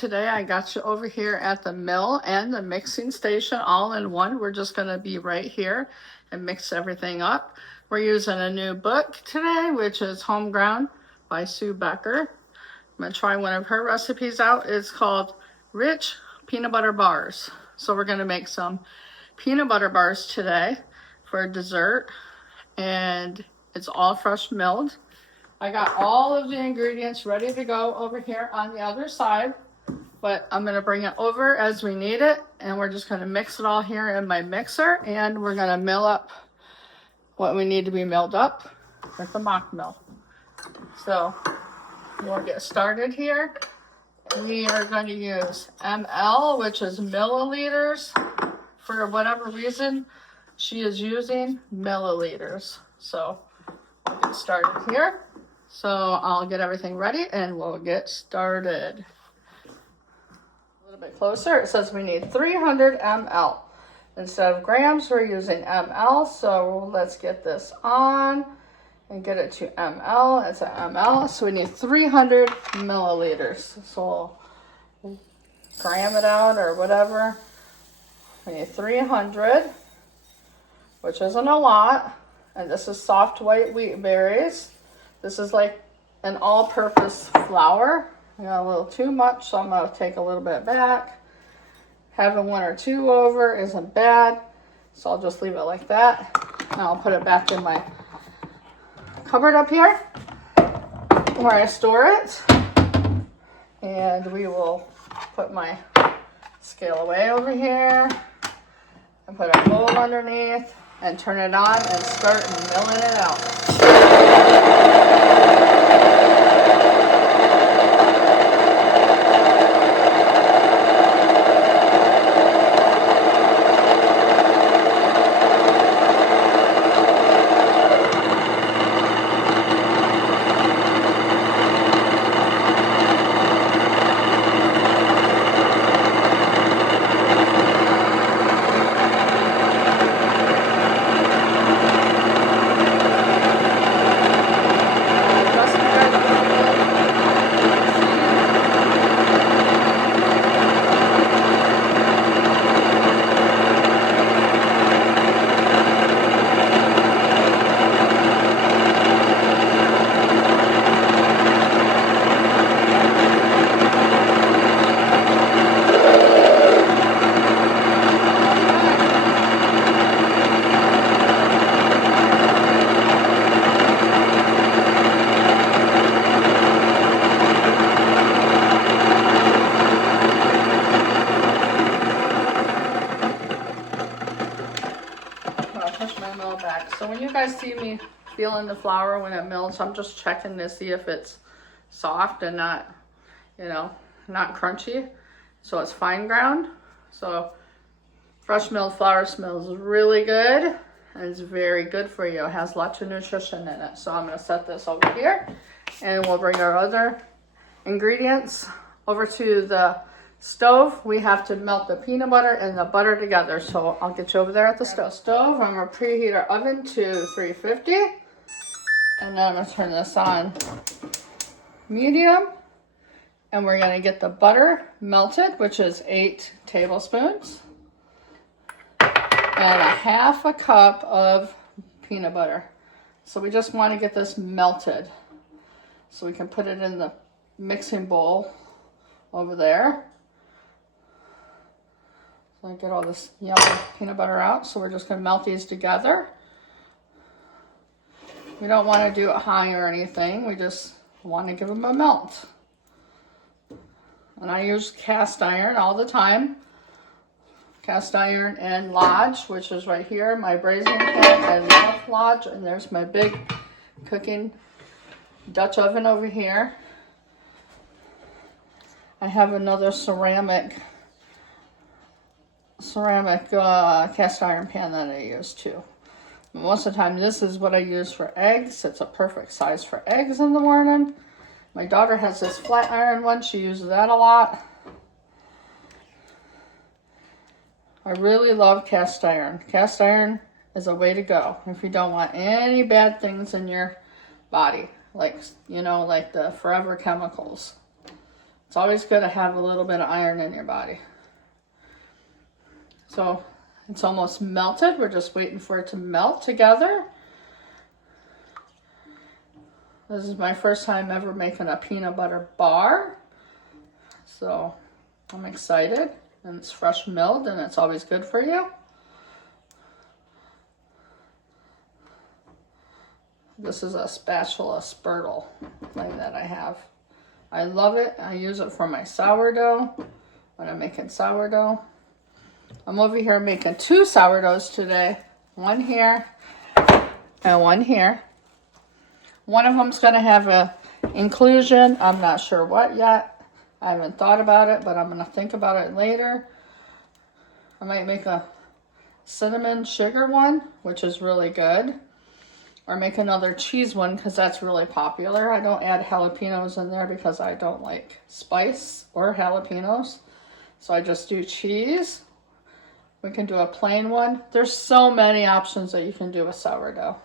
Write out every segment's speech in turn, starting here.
Today I got you over here at the mill and the mixing station all in one. We're just going to be right here and mix everything up. We're using a new book today, which is Homegrown by Sue Becker. I'm going to try one of her recipes out. It's called Rich Peanut Butter Bars. So we're going to make some peanut butter bars today for dessert, and it's all fresh milled. I got all of the ingredients ready to go over here on the other side, but I'm going to bring it over as we need it, and we're just going to mix it all here in my mixer, and we're going to mill up what we need to be milled up with the mock mill. So we'll get started here. We are going to use ml, which is milliliters. For whatever reason, she is using milliliters. So we'll get started here. So I'll get everything ready and we'll get started. A little bit closer, it says we need 300 ml. Instead of grams, we're using ml. So let's get this on and get it to ml. It's an ml, so we need 300 milliliters. So we'll gram it out or whatever. We need 300, which isn't a lot. And this is soft white wheat berries. This is like an all-purpose flour. I got a little too much, so I'm going to take a little bit back. Having one or two over isn't bad, so I'll just leave it like that. And I'll put it back in my cupboard up here where I store it. And we will put my scale away over here and put a bowl underneath and turn it on and start milling it out. So when you guys see me feeling the flour when it melts, I'm just checking to see if it's soft and not, not crunchy. So it's fine ground. So fresh milled flour smells really good and it's very good for you. It has lots of nutrition in it. So I'm going to set this over here and we'll bring our other ingredients over to the stove. We have to melt the peanut butter and the butter together, so I'll get you over there at the stove. I'm going to preheat our oven to 350, and then I'm going to turn this on medium, and we're going to get the butter melted, which is 8 tablespoons, and a half a cup of peanut butter. So we just want to get this melted so we can put it in the mixing bowl over there. So I get all this yellow peanut butter out. So we're just going to melt these together. We don't want to do it high or anything. We just want to give them a melt. And I use cast iron all the time. Cast iron and Lodge, which is right here. My braising pan. I love Lodge. And there's my big cooking Dutch oven over here. I have another ceramic cast iron pan that I use too. Most of the time this is what I use for eggs. It's a perfect size for eggs in the morning. My daughter has this flat iron one. She uses that a lot. I really love cast iron. Cast iron is a way to go if you don't want any bad things in your body, like the forever chemicals. It's always good to have a little bit of iron in your body. So it's almost melted. We're just waiting for it to melt together. This is my first time ever making a peanut butter bar. So I'm excited. And it's fresh milled and it's always good for you. This is a spatula spurtle thing that I have. I love it. I use it for my sourdough when I'm making sourdough. I'm over here making 2 sourdoughs today. One here and one here. One of them's going to have a inclusion. I'm not sure what yet. I haven't thought about it, but I'm going to think about it later. I might make a cinnamon sugar one, which is really good. Or make another cheese one because that's really popular. I don't add jalapenos in there because I don't like spice or jalapenos. So I just do cheese. We can do a plain one. There's so many options that you can do with sourdough.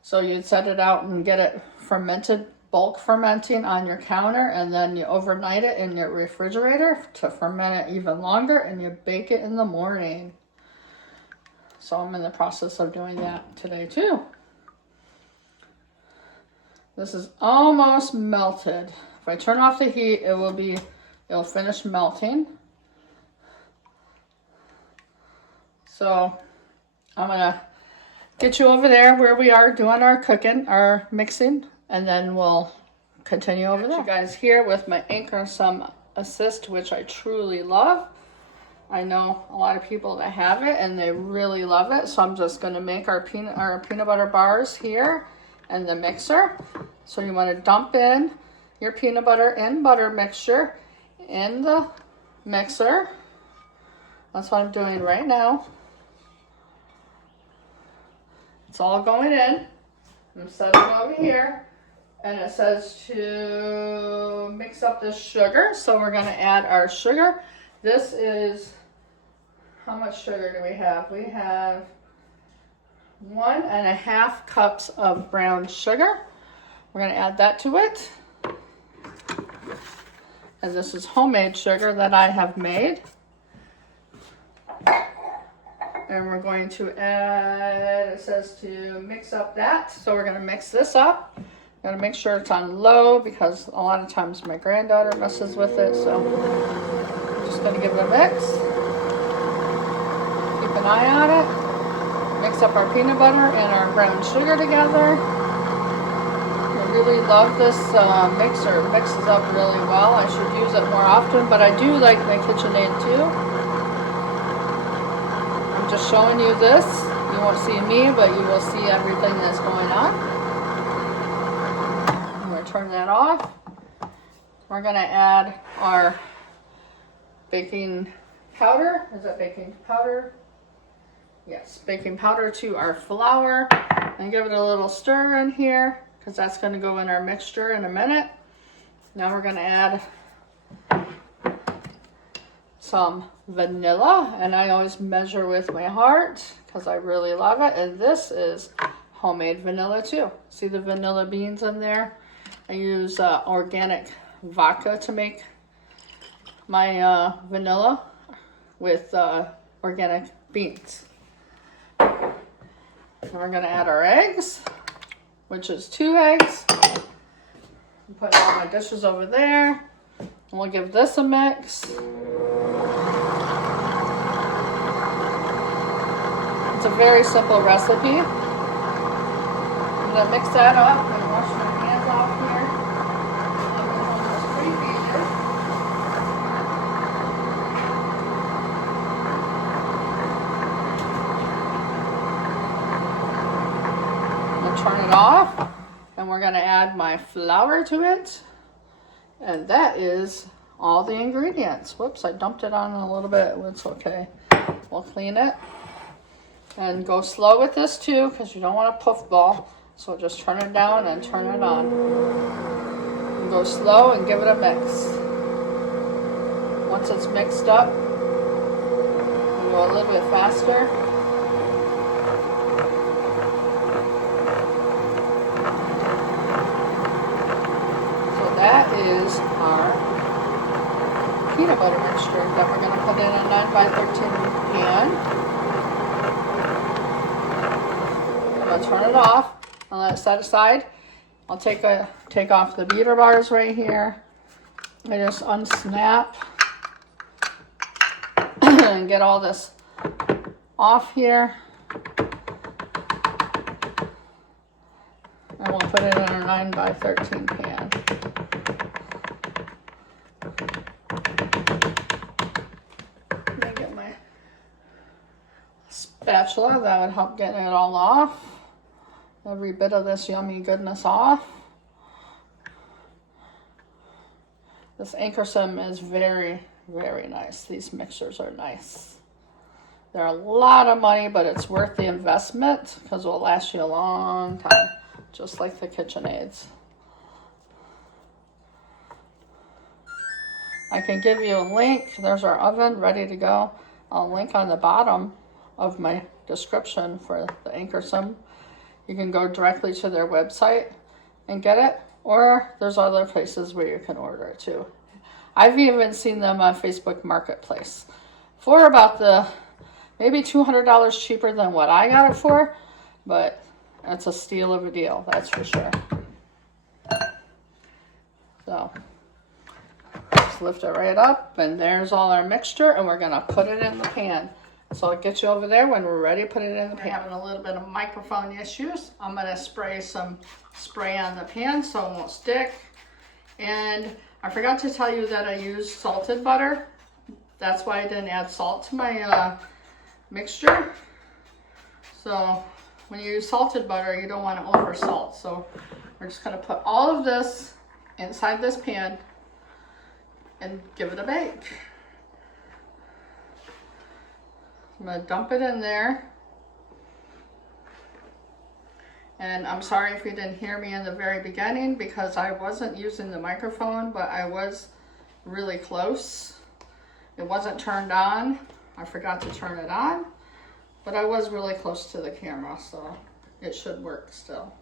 So you'd set it out and get it fermented, bulk fermenting on your counter, and then you overnight it in your refrigerator to ferment it even longer, and you bake it in the morning. So I'm in the process of doing that today too. This is almost melted. If I turn off the heat, it'll finish melting. So I'm gonna get you over there where we are doing our cooking, our mixing, and then we'll continue over there. You guys here with my Anchor Some Assist, which I truly love. I know a lot of people that have it and they really love it. So I'm just gonna make our peanut butter bars here in the mixer. So you want to dump in your peanut butter and butter mixture in the mixer. That's what I'm doing right now. It's all going in. I'm setting it over here. And it says to mix up the sugar. So we're going to add our sugar. This is, how much sugar do we have? We have 1.5 cups of brown sugar. We're going to add that to it. And this is homemade sugar that I have made. And we're going to add, it says to mix up that. So we're going to mix this up. Got to make sure it's on low because a lot of times my granddaughter messes with it. So I'm just going to give it a mix. Keep an eye on it. Mix up our peanut butter and our brown sugar together. I really love this mixer. It mixes up really well. I should use it more often, but I do like my KitchenAid too. I'm just showing you this. You won't see me, but you will see everything that's going on. I'm going to turn that off. We're going to add our baking powder. Is that baking powder? Yes, baking powder to our flour. And give it a little stir in here because that's going to go in our mixture in a minute. Now we're going to add some vanilla, and I always measure with my heart because I really love it. And this is homemade vanilla too. See the vanilla beans in there? I use organic vodka to make my vanilla with organic beans. And we're going to add our eggs, which is 2 eggs. Put all my dishes over there. And we'll give this a mix. It's a very simple recipe. I'm going to mix that up and wash my hands off here. Turn it off, and we're going to add my flour to it, and that is all the ingredients. Whoops, I dumped it on a little bit. It's okay. We'll clean it and go slow with this too because you don't want a puff ball, so just turn it down and turn it on and go slow and give it a mix. Once it's mixed up, we'll go a little bit faster. That is our peanut butter mixture that we're going to put in a 9 by 13 pan. I'm going to turn it off and let it set aside. I'll take off the beater bars right here. I just unsnap and get all this off here. And we'll put it in our 9 by 13 pan. Let me get my spatula. That would help getting it all off. Every bit of this yummy goodness off. This Ingreadients is very, very nice. These mixers are nice. They're a lot of money, but it's worth the investment because it will last you a long time, just like the KitchenAids. I can give you a link. There's our oven ready to go. I'll link on the bottom of my description for the Ingreadients. You can go directly to their website and get it, or there's other places where you can order it too. I've even seen them on Facebook Marketplace for about maybe $200 cheaper than what I got it for, but that's a steal of a deal, that's for sure. So just lift it right up, and there's all our mixture, and we're gonna put it in the pan. So I'll get you over there when we're ready to put it in the pan. We're having a little bit of microphone issues. I'm gonna spray some spray on the pan so it won't stick. And I forgot to tell you that I used salted butter. That's why I didn't add salt to my mixture. So when you use salted butter, you don't want to over salt. So we're just gonna put all of this inside this pan and give it a bake. I'm gonna dump it in there. And I'm sorry if you didn't hear me in the very beginning because I wasn't using the microphone, but I was really close. It wasn't turned on. I forgot to turn it on, but I was really close to the camera, so it should work still.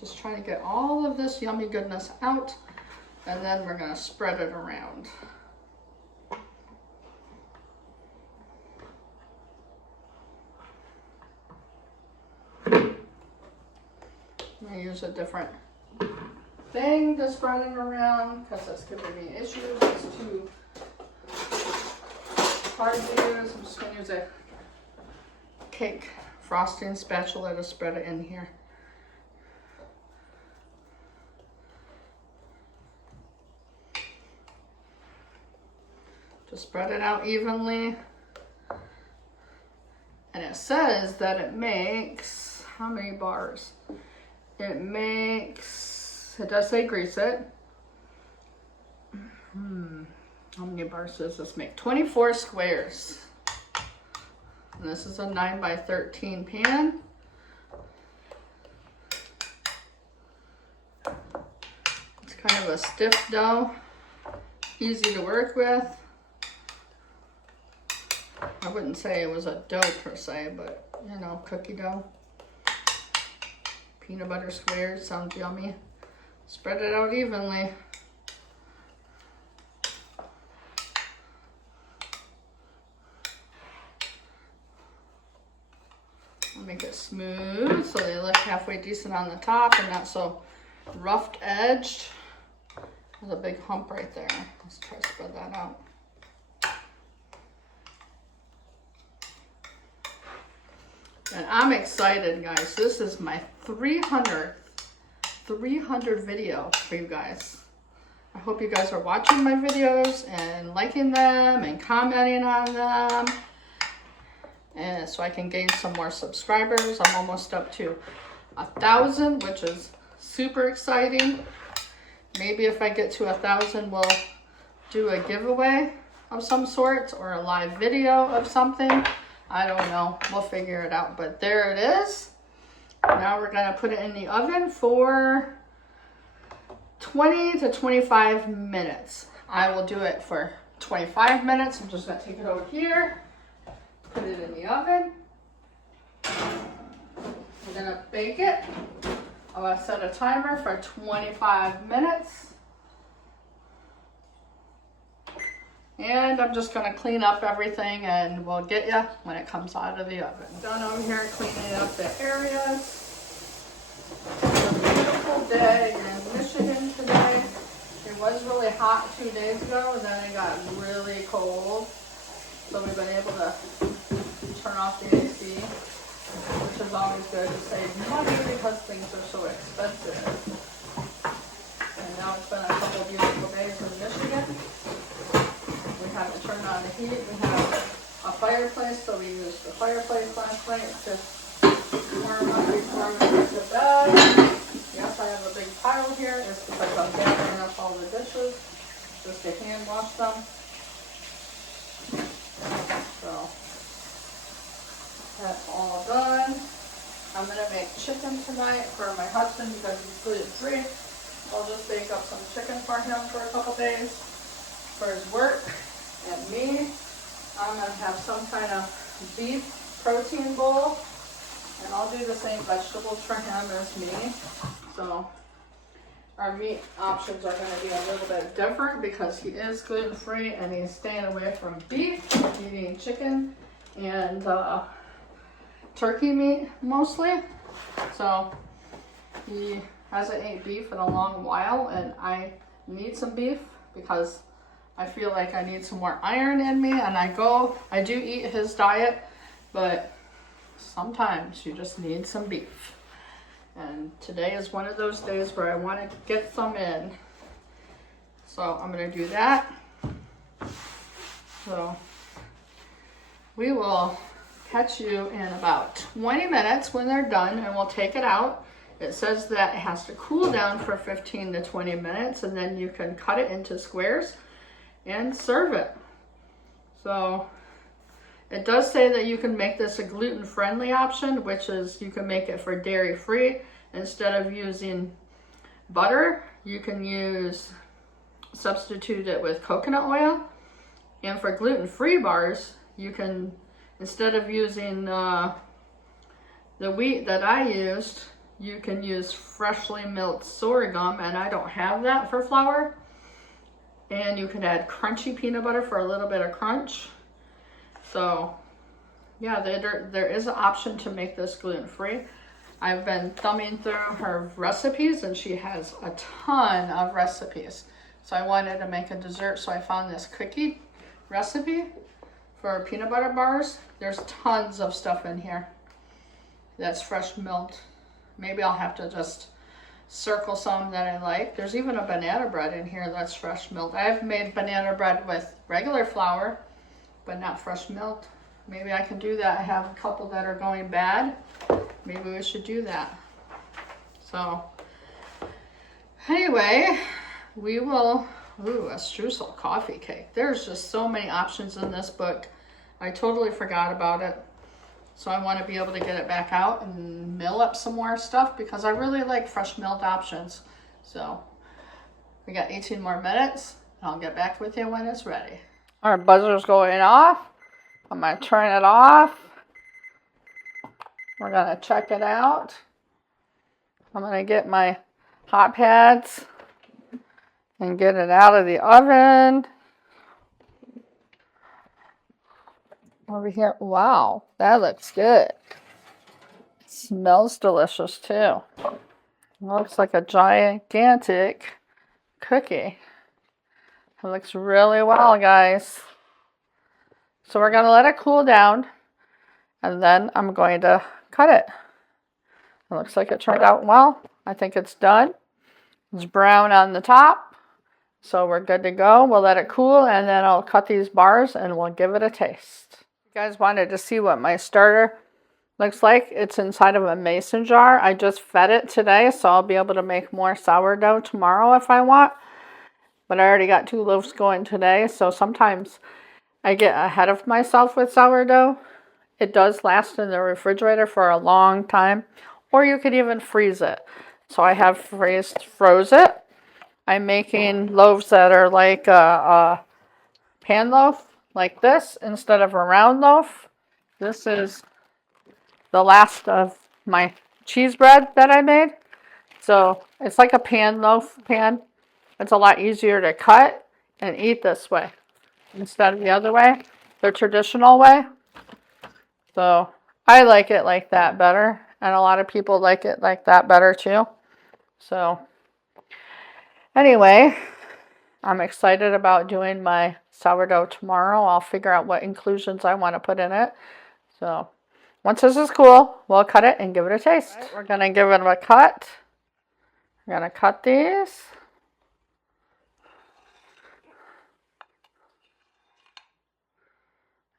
Just trying to get all of this yummy goodness out, and then we're gonna spread it around. I'm gonna use a different thing to spread it around because it's giving me issues. It's too hard to use. I'm just gonna use a cake frosting spatula to spread it in here. Just spread it out evenly. And it says that it makes, how many bars? It does say grease it. How many bars does this make? 24 squares. And this is a 9 by 13 pan. It's kind of a stiff dough, easy to work with. I wouldn't say it was a dough per se, but you know, cookie dough. Peanut butter squares, sounds yummy. Spread it out evenly. I'll make it smooth so they look halfway decent on the top and not so roughed edged. There's a big hump right there. Let's try to spread that out. And I'm excited, guys. This is my 300th video for you guys. I hope you guys are watching my videos and liking them and commenting on them. And so I can gain some more subscribers. I'm almost up to 1,000, which is super exciting. Maybe if I get to 1,000, we'll do a giveaway of some sort or a live video of something. I don't know. We'll figure it out. But there it is. Now we're going to put it in the oven for 20 to 25 minutes. I will do it for 25 minutes. I'm just going to take it over here, put it in the oven. We're going to bake it I'm going to set a timer for 25 minutes. And I'm just going to clean up everything and we'll get you when it comes out of the oven. Done over here cleaning up the areas. It's a beautiful day in Michigan today. It was really hot 2 days ago and then it got really cold. So we've been able to turn off the AC, which is always good to save money because things are so expensive. And now it's been a couple of beautiful days in Michigan. We haven't turned on the heat. We have a fireplace, so we used the fireplace last night to warm up before we went to bed. Yes, I have a big pile here. It's because I'm gathering up all the dishes just to hand wash them. So that's all done. I'm going to make chicken tonight for my husband because he's gluten-free. I'll just bake up some chicken for him for a couple days for his work. And me, I'm going to have some kind of beef protein bowl. And I'll do the same vegetables for him as me. So our meat options are going to be a little bit different because he is gluten-free and he's staying away from beef, eating chicken and turkey meat mostly. So he hasn't ate beef in a long while and I need some beef because I feel like I need some more iron in me, and I do eat his diet, but sometimes you just need some beef. And today is one of those days where I want to get some in. So I'm going to do that. So we will catch you in about 20 minutes when they're done, and we'll take it out. It says that it has to cool down for 15 to 20 minutes, and then you can cut it into squares and serve it. So it does say that you can make this a gluten-friendly option, which is you can make it for dairy-free. Instead of using butter, you can substitute it with coconut oil. And for gluten-free bars, you can, instead of using the wheat that I used, you can use freshly milled sorghum, and I don't have that for flour. And you can add crunchy peanut butter for a little bit of crunch. So yeah, there is an option to make this gluten-free. I've been thumbing through her recipes and she has a ton of recipes. So I wanted to make a dessert, so I found this cookie recipe for peanut butter bars. There's tons of stuff in here that's fresh milled. Maybe I'll have to just circle some that I like. There's even a banana bread in here that's fresh milled. I've made banana bread with regular flour, but not fresh milled. Maybe I can do that. I have a couple that are going bad. Maybe we should do that. So anyway, we will, a streusel coffee cake. There's just so many options in this book. I totally forgot about it. So I want to be able to get it back out and mill up some more stuff because I really like fresh milled options. So we got 18 more minutes and I'll get back with you when it's ready. Our buzzer's going off. I'm going to turn it off. We're going to check it out. I'm going to get my hot pads and get it out of the oven. Over here, wow, that looks good. Smells delicious too. Looks like a gigantic cookie. It looks really well, guys. So we're gonna let it cool down and then I'm going to cut it. It looks like it turned out well. I think it's done. It's brown on the top. So we're good to go. We'll let it cool and then I'll cut these bars and we'll give it a taste. You guys wanted to see what my starter looks like. It's inside of a mason jar. I just fed it today, so I'll be able to make more sourdough tomorrow if I want. But I already got 2 loaves going today, so sometimes I get ahead of myself with sourdough. It does last in the refrigerator for a long time, or you could even freeze it. So I have froze it. I'm making loaves that are like a pan loaf, like this, instead of a round loaf. This is the last of my cheese bread that I made. So it's like a pan loaf pan. It's a lot easier to cut and eat this way instead of the other way, the traditional way. So I like it like that better, and a lot of people like it like that better too. So anyway, I'm excited about doing my sourdough tomorrow. I'll figure out what inclusions I want to put in it. So once this is cool, we'll cut it and give it a taste. Right, we're going to give it a cut. We're going to cut these.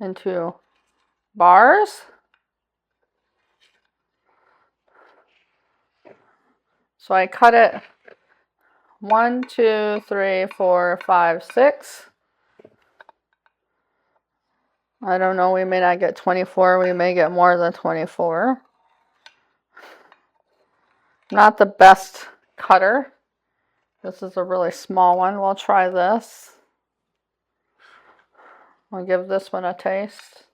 Into bars. So I cut it 1, 2, 3, 4, 5, 6. I don't know, we may not get 24, we may get more than 24. Not the best cutter. This is a really small one. We'll try this. I'll give this one a taste.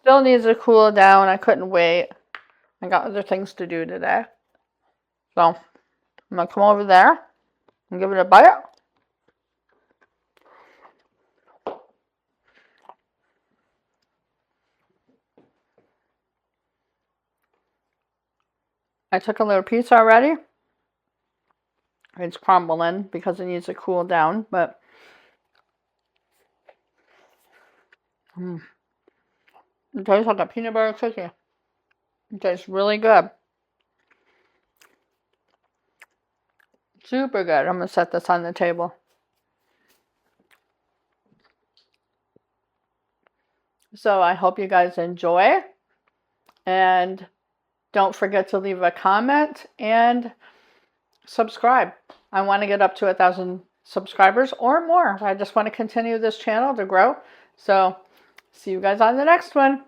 Still needs to cool down. I couldn't wait. I got other things to do today. So I'm going to come over there and give it a bite. I took a little piece already. It's crumbling because it needs to cool down, but it tastes like a peanut butter cookie. It tastes really good. Super good. I'm going to set this on the table. So I hope you guys enjoy. And don't forget to leave a comment and subscribe. I want to get up to 1,000 subscribers or more. I just want to continue this channel to grow. So see you guys on the next one.